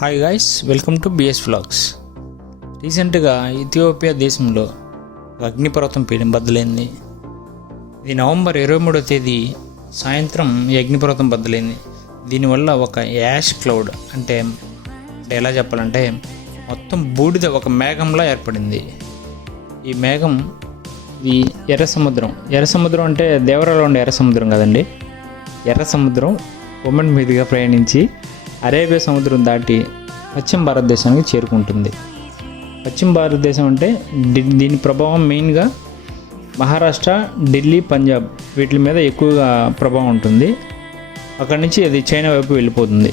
Hi guys welcome to B S vlogs రీసెంట్గా Ethiopia దేశంలో అగ్నిపర్వతం పీడం బద్దలైంది. ఇది నవంబర్ ఇరవై మూడో తేదీ సాయంత్రం ఈ అగ్నిపర్వతం బద్దలైంది. దీనివల్ల ఒక యాష్ క్లౌడ్ అంటే అంటే ఎలా చెప్పాలంటే మొత్తం బూడిద ఒక మేఘంలా ఏర్పడింది. ఈ మేఘం ఈ ఎర్ర సముద్రం. ఎర్ర సముద్రం అంటే దేవరాలో ఉండే ఎర్ర సముద్రం కదండి. ఎర్ర సముద్రం ఉమెన్ మీదుగా ప్రయాణించి అరేబియా సముద్రం దాటి పశ్చిమ భారతదేశానికి చేరుకుంటుంది. పశ్చిమ భారతదేశం అంటే దీని ప్రభావం మెయిన్గా మహారాష్ట్ర ఢిల్లీ పంజాబ్ వీటి మీద ఎక్కువగా ప్రభావం ఉంటుంది. అక్కడి నుంచి అది చైనా వైపు వెళ్ళిపోతుంది.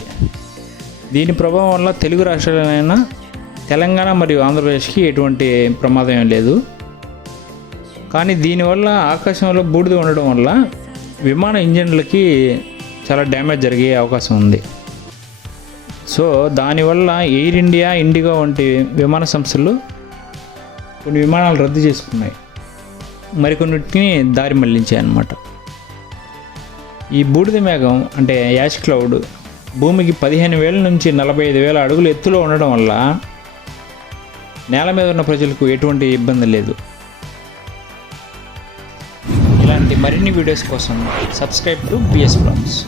దీని ప్రభావం వల్ల తెలుగు రాష్ట్రాలైన తెలంగాణ మరియు ఆంధ్రప్రదేశ్కి ఎటువంటి ప్రమాదం ఏం లేదు. కానీ దీనివల్ల ఆకాశంలో బూడిద ఉండడం వల్ల విమాన ఇంజన్లకి చాలా డ్యామేజ్ జరిగే అవకాశం ఉంది. సో దానివల్ల ఎయిర్ ఇండియా ఇండిగో వంటి విమాన సంస్థలు కొన్ని విమానాలు రద్దు చేసుకున్నాయి. మరికొన్నిటిని దారి మళ్ళించాయి అన్నమాట. ఈ బూడిద మేఘం అంటే యాష్ క్లౌడ్ భూమికి పదిహేను వేల నుంచి నలభై ఐదు వేల అడుగులు ఎత్తులో ఉండడం వల్ల నేల మీద ఉన్న ప్రజలకు ఎటువంటి ఇబ్బంది లేదు. ఇలాంటి మరిన్ని వీడియోస్ కోసం సబ్స్క్రైబ్ టు బిఎస్ బ్లాగ్స్.